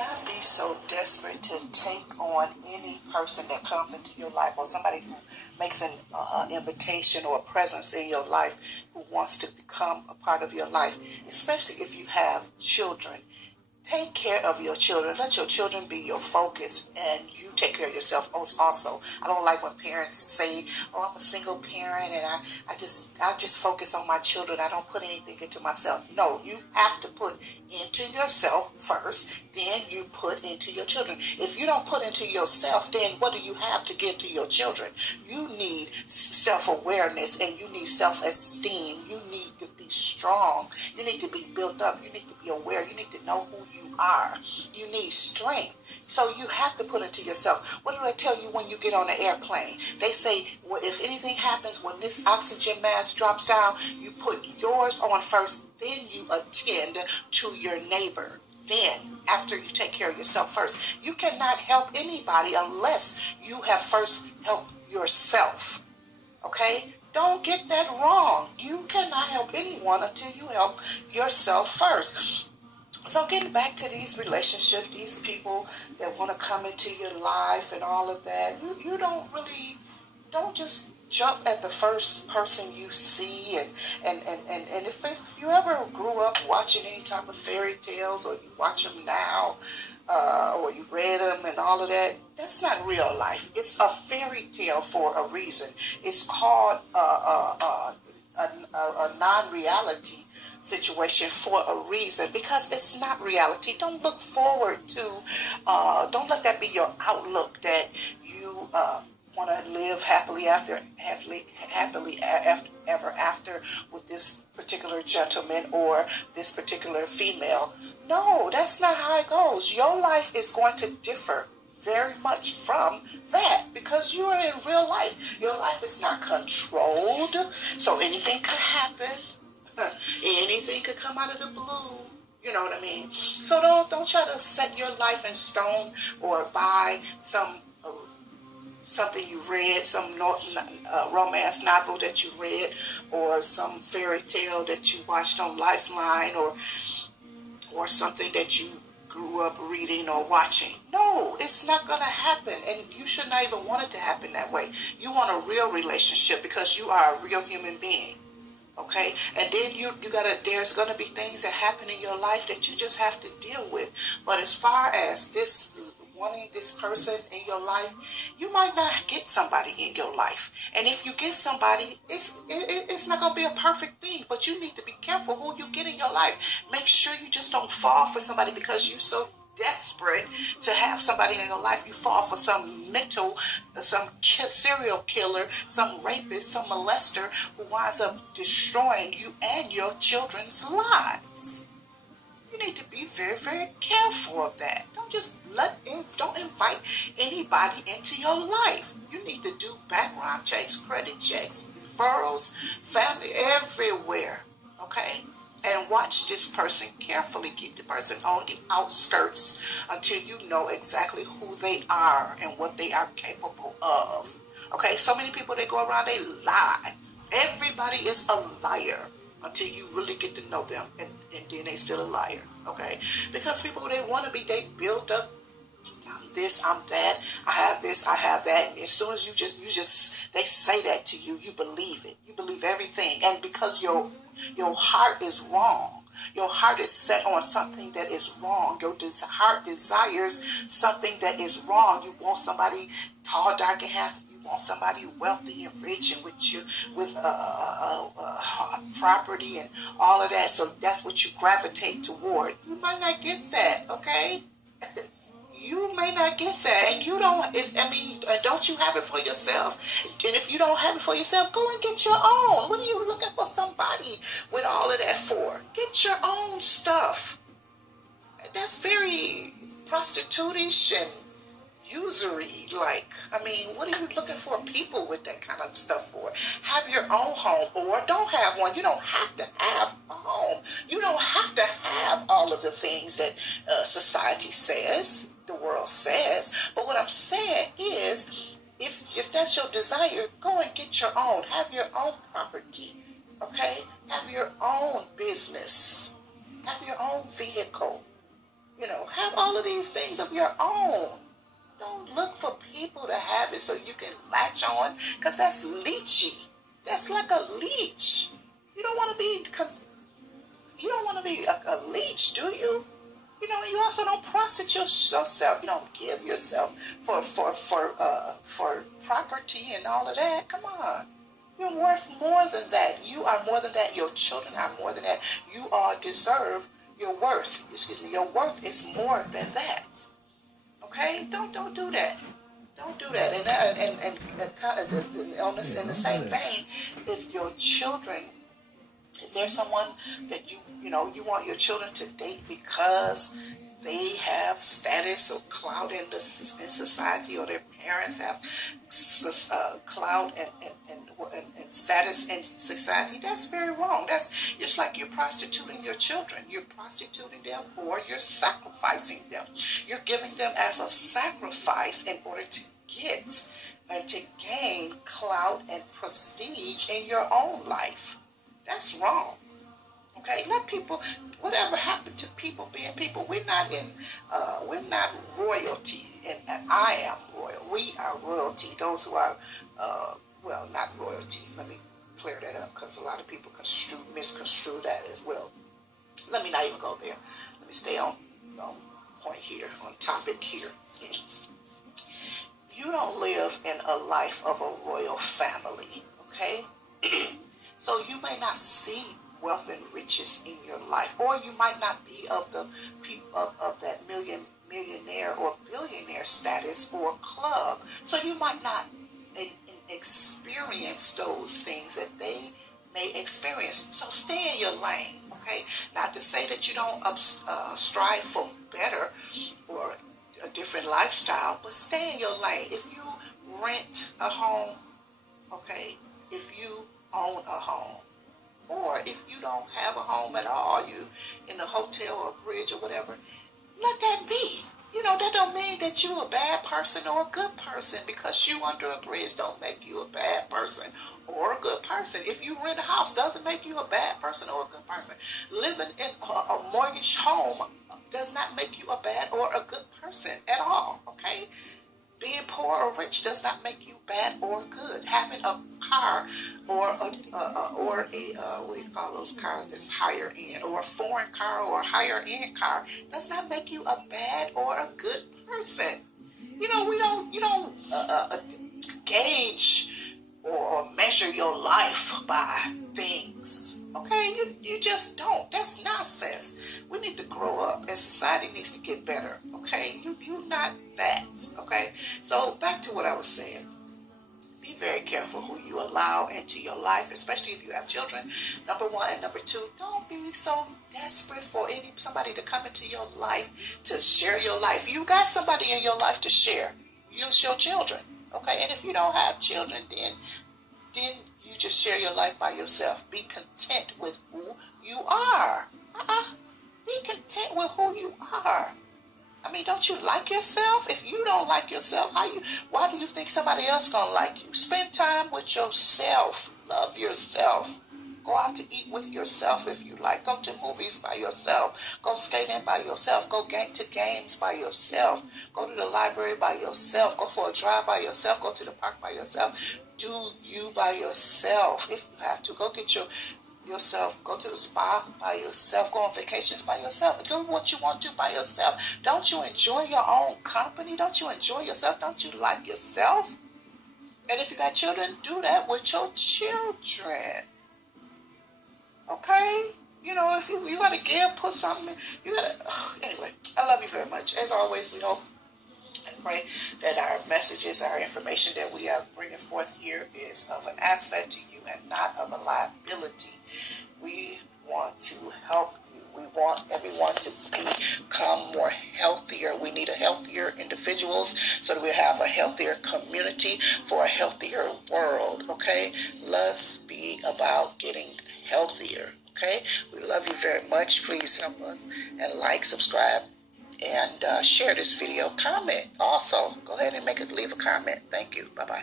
not be so desperate to take on any person that comes into your life or somebody who makes an invitation or a presence in your life who wants to become a part of your life, especially if you have children. Take care of your children. Let your children be your focus, and you take care of yourself also. I don't like when parents say, "Oh, I'm a single parent, and I just focus on my children. I don't put anything into myself." No, you have to put into yourself first, then you put into your children. If you don't put into yourself, then what do you have to give to your children? You need self-awareness, and you need self-esteem. You need to be strong. You need to be built up. You need to be aware. You need to know who you are. You need strength. So you have to put into yourself. What do they tell you when you get on an airplane? They say, well, if anything happens, when this oxygen mask drops down, you put yours on first, then you attend to your neighbor. Then, after you take care of yourself first, you cannot help anybody unless you have first helped yourself. Okay? Don't get that wrong. You cannot help anyone until you help yourself first. So getting back to these relationships, these people that want to come into your life and all of that, you don't just jump at the first person you see. And if you ever grew up watching any type of fairy tales, or you watch them now, or you read them and all of that, that's not real life. It's a fairy tale for a reason. It's called a non-reality situation for a reason, because it's not reality. Don't look forward to, don't let that be your outlook, that you want to live happily ever after with this particular gentleman or this particular female. No, that's not how it goes. Your life is going to differ very much from that, because you are in real life. Your life is not controlled, so anything could happen. Anything could come out of the blue. You know what I mean? So don't try to set your life in stone, or buy something you read, some romance novel that you read, or some fairy tale that you watched on Lifeline, or something that you grew up reading or watching. No, it's not going to happen, and you should not even want it to happen that way. You want a real relationship, because you are a real human being. Okay, and then there's gonna be things that happen in your life that you just have to deal with. But as far as wanting this person in your life, you might not get somebody in your life. And if you get somebody, it's not gonna be a perfect thing. But you need to be careful who you get in your life. Make sure you just don't fall for somebody because you're so desperate to have somebody in your life. You fall for some serial killer, some rapist, some molester who winds up destroying you and your children's lives. You need to be very, very careful of that. Don't invite anybody into your life. You need to do background checks, credit checks, referrals, family, everywhere. Okay? And watch this person carefully. Keep the person on the outskirts until you know exactly who they are and what they are capable of. Okay, so many people, they go around, they lie. Everybody is a liar until you really get to know them, and then they still a liar. Okay, because people, they want to be, they build up, I'm this, I'm that, I have this, I have that. And as soon as they say that to you, you believe it. You believe everything. And because your heart is wrong. Your heart is set on something that is wrong. Your heart desires something that is wrong. You want somebody tall, dark, and handsome. You want somebody wealthy and rich and with property and all of that. So that's what you gravitate toward. You might not get that, okay? You may not get that, and don't you have it for yourself? And if you don't have it for yourself, go and get your own. What are you looking for somebody with all of that for? Get your own stuff. That's very prostitutish and usury. What are you looking for people with that kind of stuff for? Have your own home, or don't have one. You don't have to have a home. You don't have to have all of the things that society says, the world says. But what I'm saying is, if that's your desire, go and get your own. Have your own property. Okay? Have your own business. Have your own vehicle. Have all of these things of your own. Don't look for people to have it so you can latch on, because that's leechy. That's like a leech. You don't want to be, a leech, do you? You also don't prostitute yourself. You don't give yourself for property and all of that. Come on. You're worth more than that. You are more than that. Your children are more than that. You all deserve your worth. Your worth is more than that. Okay? Don't do that. Don't do that. In the same vein, if your children, if there's someone that you want your children to date because they have status or clout in society, or their parents have clout and status in society, that's very wrong. That's just like you're prostituting your children. You're prostituting them, or you're sacrificing them. You're giving them as a sacrifice in order to get and to gain clout and prestige in your own life. That's wrong. Okay, let people, whatever happened to people being people. We're not royalty, and I am royal. We are royalty. Those who are, not royalty. Let me clear that up, because a lot of people misconstrue that as well. Let me not even go there. Let me stay on point here, on topic here. You don't live in a life of a royal family, okay? So you may not see wealth and riches in your life, or you might not be of the people of that millionaire or billionaire status or club. So you might not experience those things that they may experience. So stay in your lane, okay? Not to say that you don't strive for better or a different lifestyle, but stay in your lane. If you rent a home, okay, if you own a home, or if you don't have a home at all, you in a hotel or a bridge or whatever, let that be. That don't mean that you're a bad person or a good person, because you under a bridge don't make you a bad person or a good person. If you rent a house, doesn't make you a bad person or a good person. Living in a mortgaged home does not make you a bad or a good person at all, okay? Being poor or rich does not make you bad or good. Having a car or what do you call those cars that's higher end, or a foreign car or a higher end car, does not make you a bad or a good person. You don't gauge or measure your life by things. Okay, you just don't. That's nonsense. We need to grow up, and society needs to get better. Okay, you're not that. Okay, so back to what I was saying. Be very careful who you allow into your life, especially if you have children. Number one, and number two, don't be so desperate for somebody to come into your life to share your life. You got somebody in your life to share. Use your children. Okay, and if you don't have children, then you just share your life by yourself. Be content with who you are. Be content with who you are. I mean, don't you like yourself? If you don't like yourself, why do you think somebody else gonna like you? Spend time with yourself. Love yourself. Go out to eat with yourself if you like. Go to movies by yourself. Go skating by yourself. Go to games by yourself. Go to the library by yourself. Go for a drive by yourself. Go to the park by yourself. Do you by yourself if you have to. Go get yourself. Go to the spa by yourself. Go on vacations by yourself. Do what you want to by yourself. Don't you enjoy your own company? Don't you enjoy yourself? Don't you like yourself? And if you got children, do that with your children. Okay? If you got to put something, you got to... Anyway, I love you very much. As always, we hope and pray that our messages, our information that we are bringing forth here is of an asset to you and not of a liability. We want to help you. We want everyone to become more healthier. We need a healthier individuals so that we have a healthier community for a healthier world. Okay? Let's be about getting healthier. Okay? We love you very much. Please help us and like, subscribe, and share this video. Comment also. Go ahead and leave a comment. Thank you. Bye-bye.